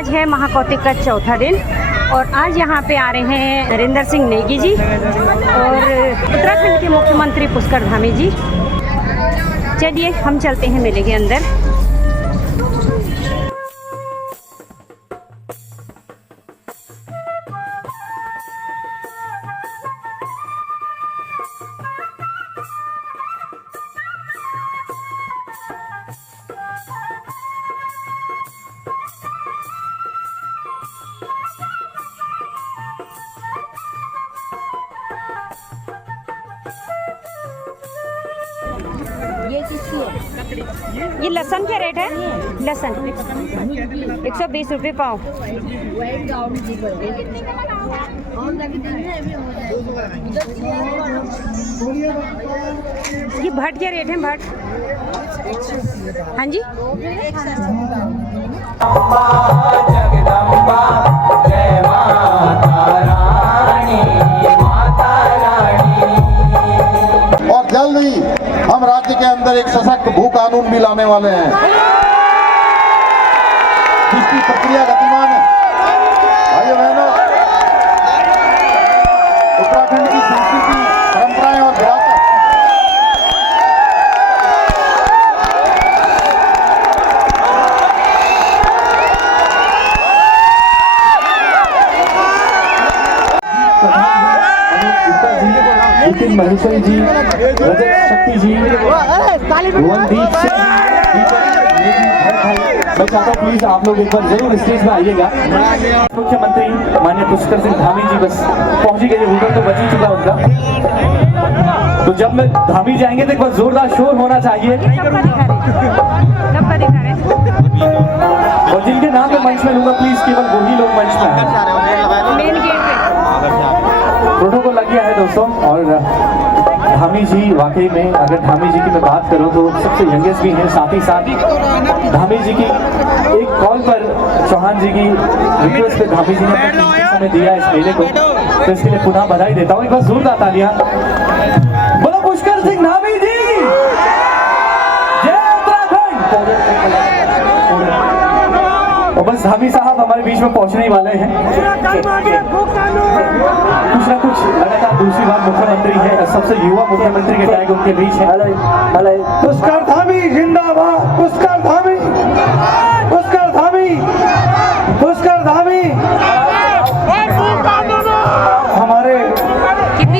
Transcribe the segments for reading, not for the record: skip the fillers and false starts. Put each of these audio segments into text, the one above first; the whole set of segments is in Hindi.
आज है महाकौतिक का चौथा दिन और आज यहाँ पे आ रहे हैं नरेंद्र सिंह नेगी जी और उत्तराखंड के मुख्यमंत्री पुष्कर धामी जी। चलिए हम चलते हैं मेले के अंदर। ये लहसुन क्या रेट है? लहसुन 120 रुपये पाव। ये भट क्या रेट है? भट हाँ जी और जल्द ही हम राज्य के अंदर एक सशक्त भू कानून भी लाने वाले हैं जिसकी प्रक्रिया गतिमान है। भाइयों बहनों, उत्तराखंड की संस्कृति, परंपराएं और विरासत नितिन महेश्वरी जी, रजत शक्ति जी, भुवनदीप सिंह, मैं चाहता हूँ प्लीज आप लोग एक बार जरूर स्टेज में आइएगा। मुख्यमंत्री माननीय पुष्कर सिंह धामी जी बस पहुंच ही गए, होटल तो बच ही चुका उनका। तो जब मैं धामी जाएंगे तो एक बार जोरदार शोर होना चाहिए और जिनके नाम मैं मंच में लूंगा प्लीज केवल वही लोग मंच में हैं। प्रोटोकॉल लग गया है दोस्तों। और धामी जी वाकई में, अगर धामी जी की मैं बात करूं तो सबसे यंगेस्ट भी हैं, साथ ही साथ धामी जी की एक कॉल पर चौहान जी की रिक्वेस्ट पे धामी जी ने समय दिया इस मेले को, तो इसके लिए पुनः बधाई देता हूँ। एक बार जोरदार तालियां बोलो पुष्कर सिंह धामी जी, जय उत्तराखंड। और बस धामी साहब हमारे बीच में पहुंचने ही वाले हैं। कुछ ना कुछ लगातार दूसरी बार मुख्यमंत्री है, सबसे युवा मुख्यमंत्री के टैग उनके बीच है। पुष्कर धामी जिंदाबाद, पुष्कर धामी, पुष्कर धामी, पुष्कर धामी। हमारे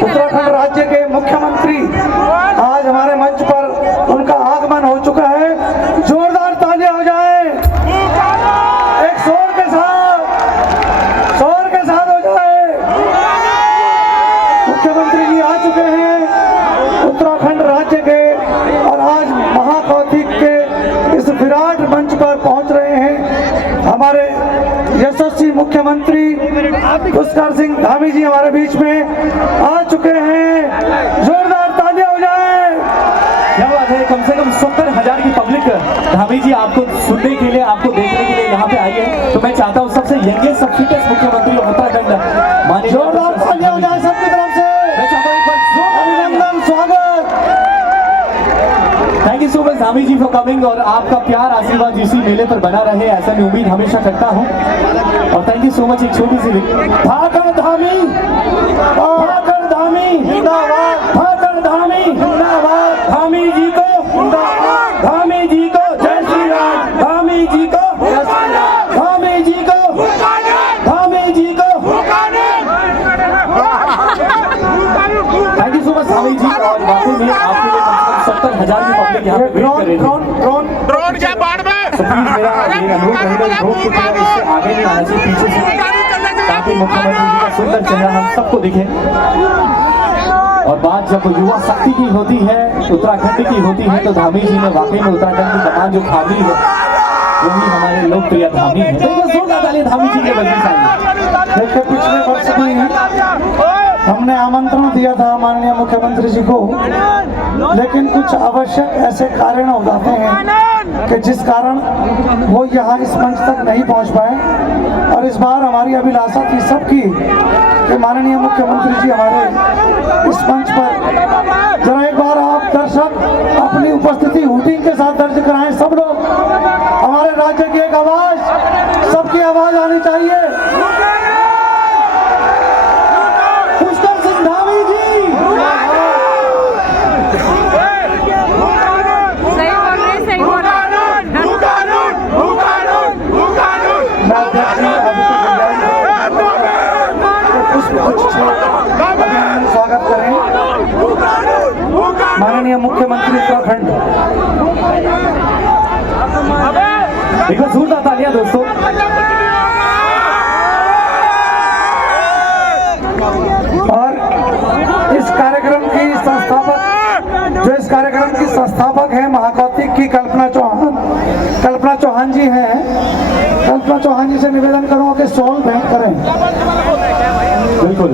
उत्तराखंड राज्य के मुख्यमंत्री आज हमारे मंच पर उनका आगमन हो चुका है। जोरदार तालियां हो जाए, एक शोर के साथ हो जाए। मुख्यमंत्री जी आ चुके हैं उत्तराखंड राज्य के और आज महाकौतिक के इस विराट मंच पर पहुंच रहे हैं। हमारे यशस्वी मुख्यमंत्री पुष्कर सिंह धामी जी हमारे बीच में आ चुके हैं। जोरदार तालियां हो जाए। क्या बात है, कम से कम 70,000 की पब्लिक धामी जी आपको सुनने के लिए, आपको देखने के लिए यहाँ पे आई है। तो मैं चाहता हूँ सबसे यंगेस्ट, सबसे फिटेस्ट मुख्यमंत्री उत्तराखंड माननीय जोरदार तालियां हो जाए सबकी तरफ से। मैं चाहता हूँ एक बार अभिनंदन, स्वागत। Thank you so much Dhami ji for coming. और आपका प्यार आशीर्वाद इसी मेले पर बना रहे, ऐसा मैं उम्मीद हमेशा करता हूँ। और थैंक यू सो मच। एक छोटी सी भाकर धामी, भाकर धामी जिंदाबाद, भाकर धामी जिंदाबाद। धामी जी को जिंदाबाद, धामी जी को जय श्री राम, धामी जी को जय श्री राम, धामी जी को धामी जी को। Thank you so much Dhami ji. और वाकई में आपके लिए कम से कम 70,000 की पब्लिक यहाँ पे वेट कर रही है। ड्रोन क्या बाढ़ में? तो प्लीज मेरा अनुरोध रहेगा, ड्रोन की तरह इससे आगे नहीं आना चाहिए, पीछे से, ताकि मुख्यमंत्री जी का सुंदर चेहरा हम सबको दिखे। और बात जब युवा शक्ति की होती है, उत्तराखंड की होती है, तो धामी जी ने वाकई में उत्तराखंड की कमान जो खाली है वही हमारे लोकप्रिय धामी है। तो जोरदार ताली धामी जी के बजने चाहिए। देखिए पिछले वर्ष भी हमने आमंत्रण दिया था माननीय मुख्यमंत्री जी को, लेकिन कुछ आवश्यक ऐसे कारण हो जाते हैं कि जिस कारण वो यहाँ इस मंच तक नहीं पहुँच पाए। और इस बार हमारी अभिलाषा थी सबकी कि माननीय मुख्यमंत्री जी हमारे इस मंच पर जरा एक बार आप दर्शक अपनी उपस्थिति हूटिंग के साथ दर्ज कराएं। सब लोग हमारे राज्य की एक आवाज सबकी आवाज आनी चाहिए। पुष्कर सिंह धामी जी। सही बोल रहे, सही बोल रहे। मैं अध्यक्ष जी स्वागत करें माननीय मुख्यमंत्री उत्तराखंड। एक बार जोरदार तालियां दोस्तों। और इस कार्यक्रम की संस्थापक है महाकौतिक की कल्पना चौहान जी हैं। कल्पना चौहान जी से निवेदन करूंगा कि शॉल भेंट करें। बिल्कुल,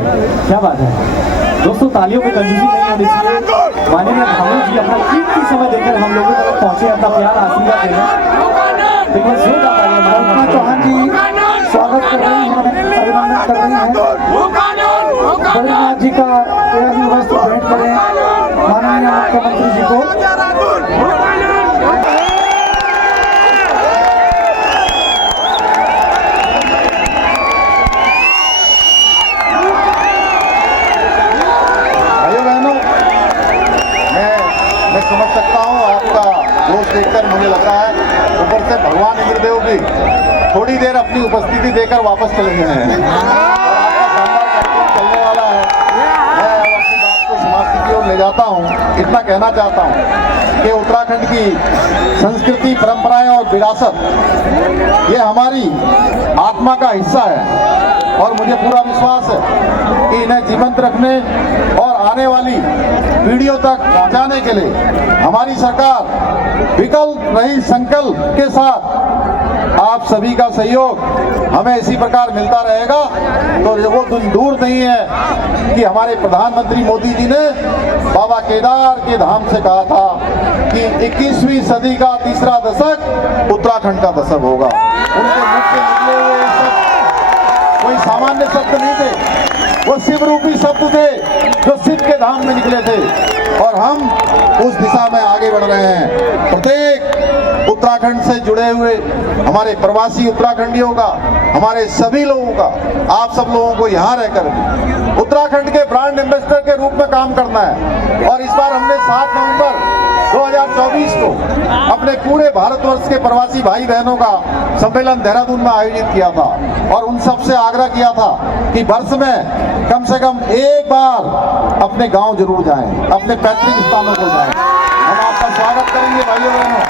क्या बात है दोस्तों, तालियों में कंजूसी नहीं होनी चाहिए। माननीय धामी जी अपना कीमती समय देकर हम लोगों तक पहुंचे, अपना प्यार आशीर्वाद देने। कल्पना चौहान जी स्वागत कर रही हैं, अभिनंदन कर रही हैं। बद्रीनाथ जी का वस्त्र भेंट करें माननीय मुख्यमंत्री जी को। भाइयों बहनों, मैं समझ सकता हूँ आपका जोश देखकर मुझे लग रहा है ऊपर से भगवान इंद्रदेव भी थोड़ी देर अपनी उपस्थिति देकर वापस चले गए हैं और आपका शानदार कार्यक्रम चलने वाला है। मैं अपनी बात को समाप्ति की ओर ले जाता हूँ। इतना कहना चाहता हूँ कि उत्तराखंड की संस्कृति, परंपराएं और विरासत ये हमारी आत्मा का हिस्सा है और मुझे पूरा विश्वास है कि इन्हें जीवंत रखने और आने वाली पीढ़ियों तक पहुंचाने के लिए हमारी सरकार विकल्प रहित संकल्प के साथ आप सभी का सहयोग हमें इसी प्रकार मिलता रहेगा। तो वो दिन दूर नहीं है कि हमारे प्रधानमंत्री मोदी जी ने बाबा केदार के धाम से कहा था कि 21वीं सदी का तीसरा दशक उत्तराखंड का दशक होगा। उनके मुख से निकले हुए शब्द कोई सामान्य शब्द नहीं थे, वो शिव रूपी शब्द थे जो शिव के धाम में निकले थे और हम उस दिशा में आगे बढ़ रहे हैं। प्रत्येक उत्तराखंड से जुड़े हुए हमारे प्रवासी उत्तराखंडियों का, हमारे सभी लोगों का, आप सब लोगों को यहाँ रहकर उत्तराखंड के ब्रांड एम्बेसडर के रूप में काम करना है। और इस बार हमने 7 नवंबर 2024 को अपने पूरे भारतवर्ष के प्रवासी भाई बहनों का सम्मेलन देहरादून में आयोजित किया था और उन सब से आग्रह किया था कि वर्ष में कम से कम एक बार अपने गांव जरूर जाएं, अपने पैतृक स्थानों को जाएं। हम आपका स्वागत करेंगे भाइयों बहनों।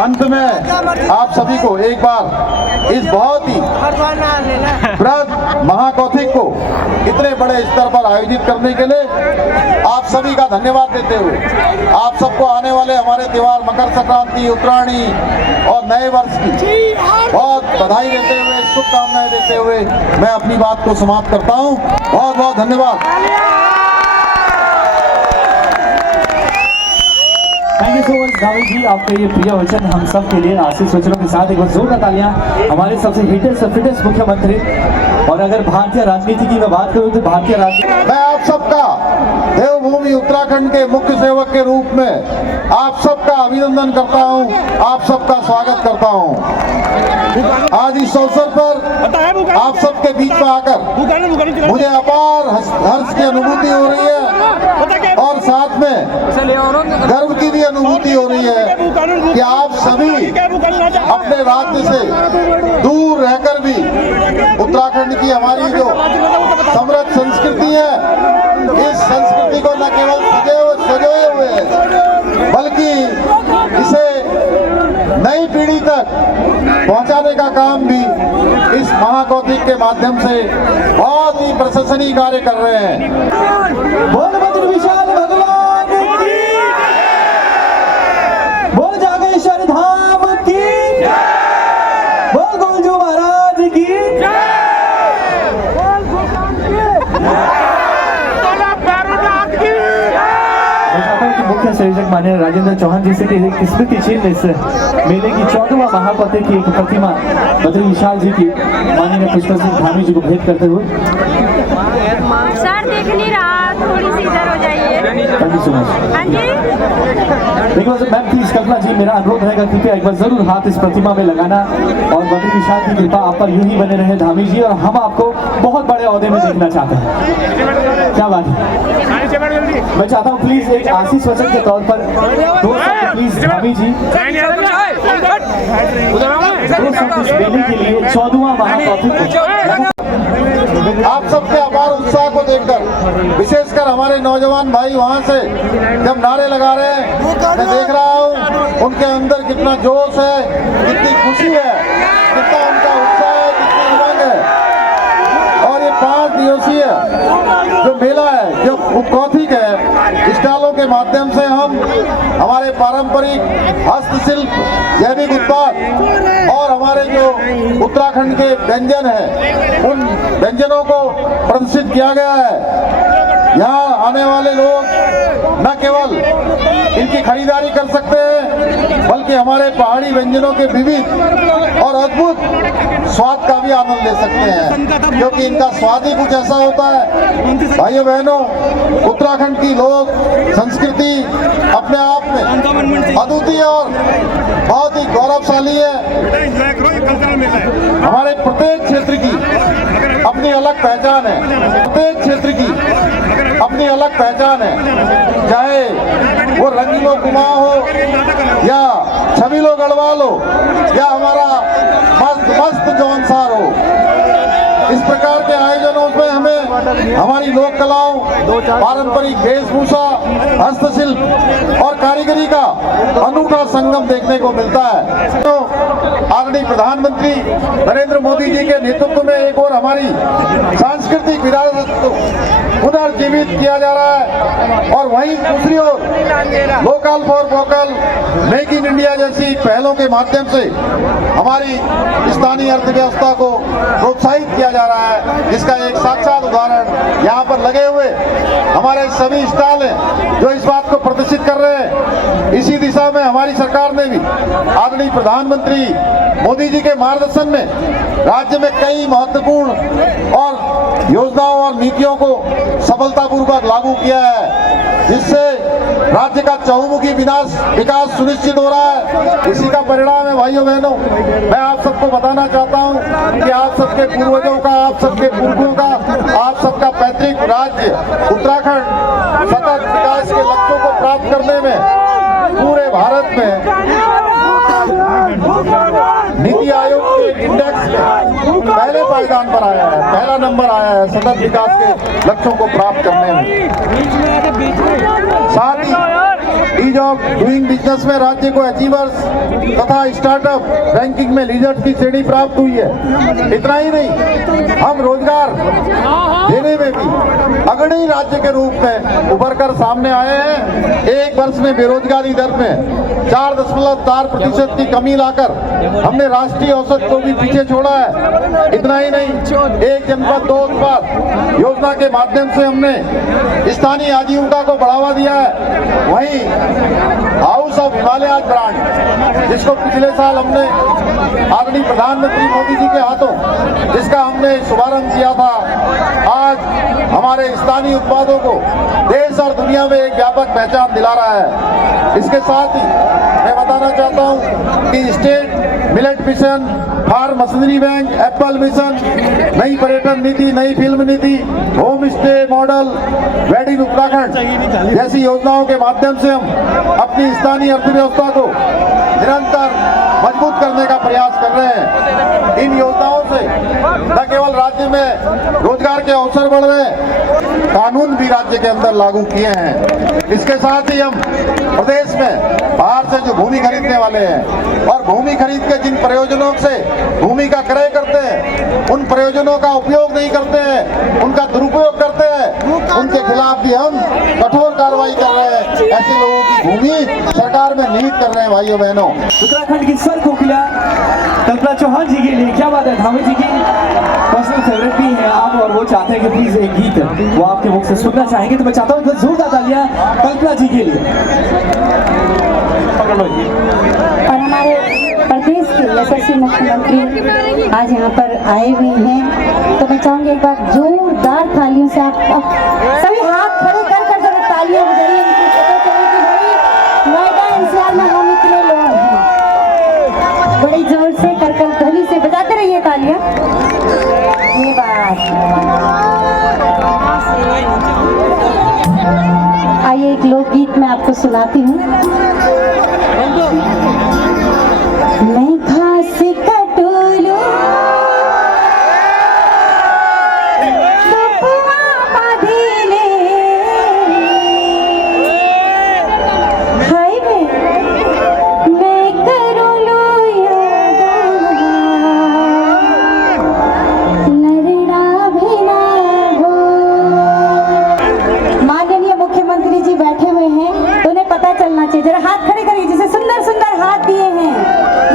अंत में आप सभी को एक बार इस बहुत ही बृहद महाकौतिक को इतने बड़े स्तर पर आयोजित करने के लिए आप सभी का धन्यवाद देते हुए आप सबको आने वाले हमारे त्योहार मकर संक्रांति, उत्तरायणी और नए वर्ष की बहुत बधाई देते हुए, शुभकामनाएं देते हुए मैं अपनी बात को समाप्त करता हूं। बहुत बहुत धन्यवाद। Thank you so much Dhami ji, आपके ये प्रिय वचन हम सब के लिए आशीष वचनों के साथ एक बार जोरदार तालियां हमारे सबसे हिटेस्ट फिटेस्ट मुख्यमंत्री। और अगर भारतीय राजनीति की मैं बात करूं तो भारतीय राजनीति, मैं आप सबका देवभूमि उत्तराखंड के मुख्य सेवक के रूप में आप सबका अभिनंदन करता हूं, आप सबका स्वागत करता हूं। आज इस अवसर पर आप सबके बीच में आकर मुझे अपार हर्ष की अनुभूति हो रही है और साथ में गर्व की भी अनुभूति हो रही है कि आप सभी अपने राज्य से दूर रहकर भी उत्तराखंड की हमारी जो समृद्ध संस्कृति है, इस संस्कृति को न केवल सजोए हुए बल्कि इसे नई पीढ़ी तक पहुंचाने का काम भी इस महाकौतिक के माध्यम से बहुत ही प्रशंसनीय कार्य कर रहे हैं। बोल बद्र विशाल भगवान की, बोल जागेश्वर धाम की, बोल गुलजू महाराज की। मुख्य संयोजक माननीय राजेंद्र चौहान जी से एक स्मृति चिन्ह इस मेले की 14वां महाकौतिक की एक प्रतिमा बद्री विशाल जी की माननीय पुष्कर सिंह धामी जी को भेंट करते हुए। सर देख नहीं रहा, थोड़ी सी इधर हो जाइए। Thank you so much. हाँ जी। लेकिन मैम प्लीज कल्पना जी, मेरा अनुरोध रहेगा कृपया एक बार जरूर हाथ इस प्रतिमा में लगाना, और बद्री विशाल की कृपा आप पर यूं ही बने रहे धामी जी, और हम आपको बहुत बड़े ओहदे में देखना चाहते हैं। क्या बात है, मैं चाहता हूँ प्लीज एक आशीष वचन के तौर पर 2 शब्द प्लीज धामी जी, 2 शब्द इस मेले के लिए 14वां महाकौतिक। आप सबके अपार उत्साह को देखकर, विशेषकर हमारे नौजवान भाई वहां से जब नारे लगा रहे हैं, मैं देख रहा हूं उनके अंदर कितना जोश है, कितनी खुशी है, कितना उनका उत्साह है, कितनी उमंग है। और ये 5 दिवसीय जो मेला है, जो कौथिक है, स्टॉलों के माध्यम से हम हमारे पारंपरिक हस्तशिल्प, जैविक उत्पाद और हमारे जो उत्तराखंड के व्यंजन हैं, उन व्यंजनों को प्रदर्शित किया गया है। यहाँ आने वाले लोग न केवल इनकी खरीदारी कर सकते हैं, बल्कि हमारे पहाड़ी व्यंजनों के विविध और अद्भुत स्वाद का भी आनंद ले सकते हैं, क्योंकि इनका स्वाद ही कुछ ऐसा होता है। भाइयों बहनों, उत्तराखंड की लोक संस्कृति अपने आप में अद्वितीय और बहुत ही गौरवशाली है। हमारे प्रत्येक क्षेत्र की अपनी अलग पहचान है, प्रत्येक क्षेत्र की अपनी अलग पहचान है, चाहे वो रंगीलो कुमाऊं हो या छबीलो गढ़वाल हो या हमारा मस्त जौनसार हो। इस प्रकार के आयोजनों में हमें हमारी लोक कलाओं, पारंपरिक वेशभूषा, हस्तशिल्प और कारीगरी का अनूठा संगम देखने को मिलता है। तो आदरणीय प्रधानमंत्री नरेंद्र मोदी जी के नेतृत्व में एक और हमारी सांस्कृतिक विरासत को पुनर्जीवित किया जा रहा है, और वहीं दूसरी ओर local for vocal, make in India जैसी पहलों के माध्यम से हमारी स्थानीय अर्थव्यवस्था को प्रोत्साहित किया जा रहा है, जिसका एक साक्षात उदाहरण यहाँ पर लगे हुए हमारे सभी स्टॉल हैं, जो इस बात को प्रदर्शित कर रहे हैं। इसी दिशा में हमारी सरकार ने भी आदरणीय प्रधानमंत्री मोदी जी के मार्गदर्शन में राज्य में कई महत्वपूर्ण और योजनाओं और नीतियों को सफलतापूर्वक लागू किया है, जिससे राज्य का चहुमुखी विकास सुनिश्चित हो रहा है। इसी का परिणाम है भाइयों बहनों। मैं आप सबको बताना चाहता हूं कि आप सबके पूर्वजों का, आप सबके पुरखों का, आप सबका पैतृक राज्य उत्तराखंड सतत विकास के लक्ष्यों को प्राप्त करने में पूरे भारत में नीति आयोग के इंडेक्स में पहले पायदान पर आया है, पहला नंबर आया है सतत विकास के लक्ष्यों को प्राप्त करने में। साथ ही ईज ऑफ डूइंग बिजनेस में राज्य को अचीवर्स तथा स्टार्टअप रैंकिंग में लीडर्स की श्रेणी प्राप्त हुई है। इतना ही नहीं, हम रोजगार देने में भी अग्रणी राज्य के रूप में उभर कर सामने आए हैं। एक वर्ष में बेरोजगारी दर में 4.4% की कमी लाकर हमने राष्ट्रीय औसत को भी पीछे छोड़ा है। इतना ही नहीं, एक जनपद 2 उत्पाद योजना के माध्यम से हमने स्थानीय आजीविका को बढ़ावा दिया है। वहीं हाउस ऑफ हिमालय ब्रांड, जिसको पिछले साल हमने आदरणीय प्रधानमंत्री मोदी जी के हाथों जिसका हमने शुभारंभ किया था, आज हमारे स्थानीय उत्पादों को देश और दुनिया में एक व्यापक पहचान दिला रहा है। इसके साथ ही मैं बताना चाहता हूं कि state millet mission, farm machinery bank, apple mission, नई पर्यटन नीति, नई फिल्म नीति, home stay model, wed in Uttarakhand जैसी योजनाओं के माध्यम से हम अपनी स्थानीय अर्थव्यवस्था को निरंतर मजबूत करने का प्रयास कर रहे हैं। इन योजनाओं से न केवल राज्य में रोजगार के अवसर बढ़ रहे हैं, कानून भी राज्य के अंदर लागू किए हैं। इसके साथ ही हम प्रदेश में बाहर से जो भूमि खरीदने वाले हैं और भूमि खरीद के जिन प्रयोजनों से भूमि का क्रय करते हैं, उन प्रयोजनों का उपयोग नहीं करते हैं, उनका दुरुपयोग करते हैं, उनके खिलाफ भी हम कठोर कार्रवाई कर रहे हैं। ऐसे लोगों की भूमि सरकार में निहित कर रहे हैं। भाइयों बहनों, उत्तराखंड की स्वर कोकिला कल्पना चौहान जी के लिए क्या बात है, धामी जी की पर्सनल फेवरेट भी है आप, और वो चाहते हैं कि प्लीज एक गीत वो आपके मुख से सुनना चाहेंगे, तो मैं चाहता हूँ जोरदार तालियां कल्पना जी के लिए। और हमारे प्रदेश के यशस्वी मुख्यमंत्री आज यहाँ पर आए हुए हैं, तो मैं चाहूँगी एक बार जोरदार तालियों से आप सभी हाथ खड़े कर जरा तालियां बजाइए। नोएडा बड़ी जोर से करकल ध्वनि से बजाते रहिए तालियां। ये बात। आइए एक लोकगीत मैं आपको सुनाती हूँ। मैं घास कटोलू जरा हाथ खड़े करिए, जिसे सुंदर सुंदर हाथ दिए हैं।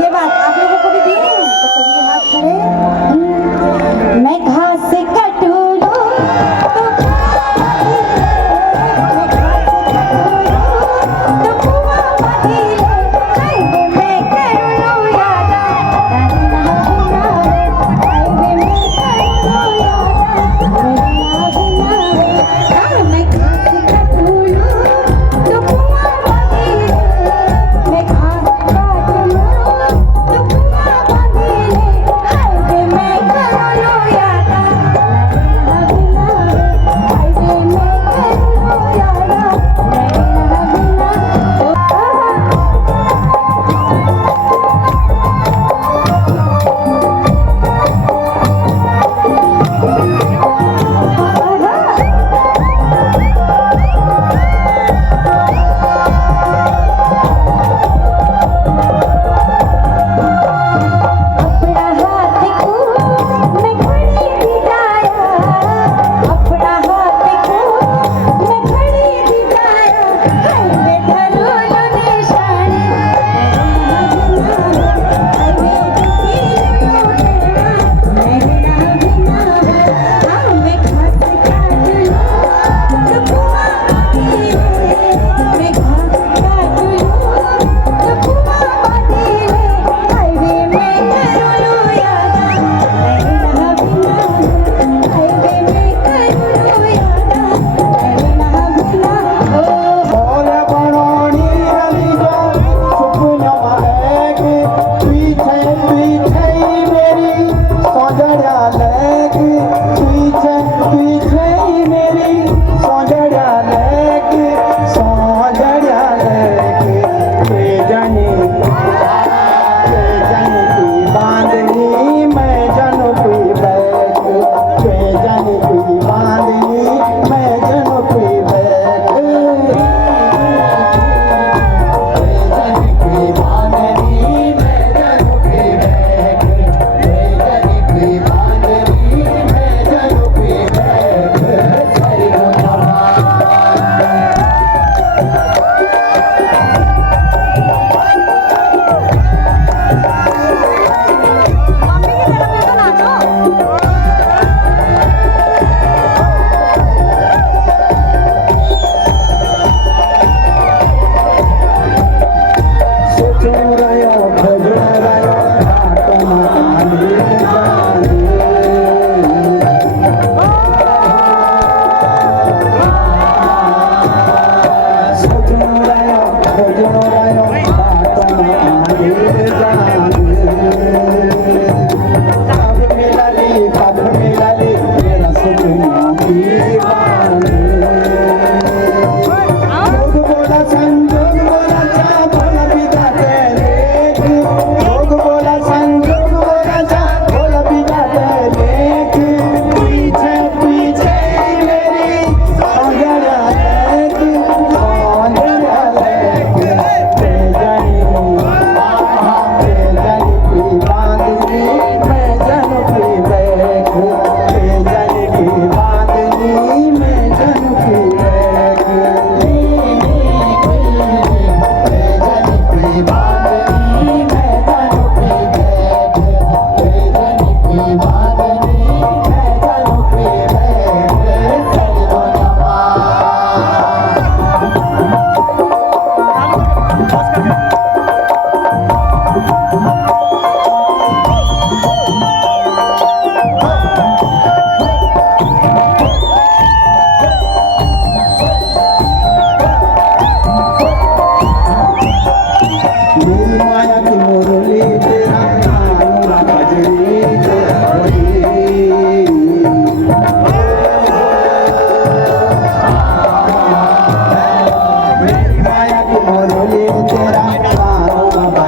ये बात आप लोगों को भी दिए हैं तो करिए हाथ खड़े। मैं घास कटोलू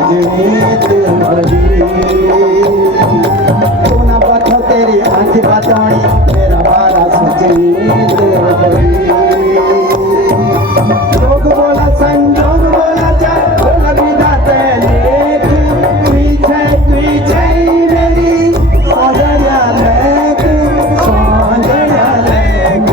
सजनी दिलभरी तू ना पथो तेरी आँख बतानी मेरा बारा सजनी दिलभरी लोग बोला संजोग बोला चार बोला विधाता लेख पीछे पीछे मेरी सजया लेख सजया लेख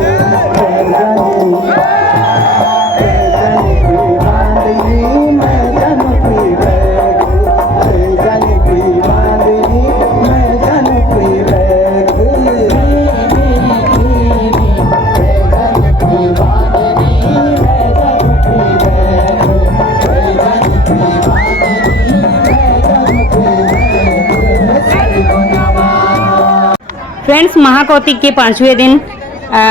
फ्रेंड्स, महाकौतिक के 5वें दिन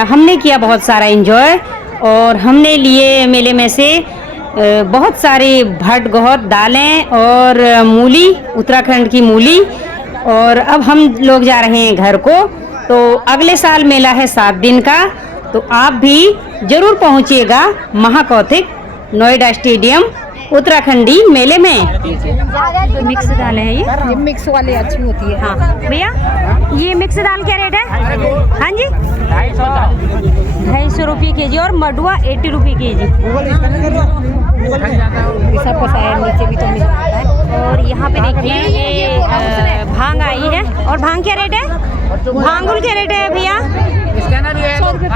हमने किया बहुत सारा एंजॉय और हमने लिए मेले में से बहुत सारी भट गौत दालें और मूली, उत्तराखंड की मूली। और अब हम लोग जा रहे हैं घर को। तो अगले साल मेला है 7 दिन का, तो आप भी जरूर पहुंचिएगा महाकौतिक नोएडा स्टेडियम उत्तराखंडी मेले में। मिक्स दाल है ये मिक्स वाली अच्छी होती है। हाँ भैया, ये मिक्स दाल क्या रेट है? हाँ जी, 250 रुपये के जी और मडुआ 80 रुपये के जी। सबको शायद नीचे भी तो मिल जाता है। और यहाँ पे देखिए ये भांग आई है। और भांग क्या रेट है? भांगुल क्या रेट है भैया? 100 रुपये।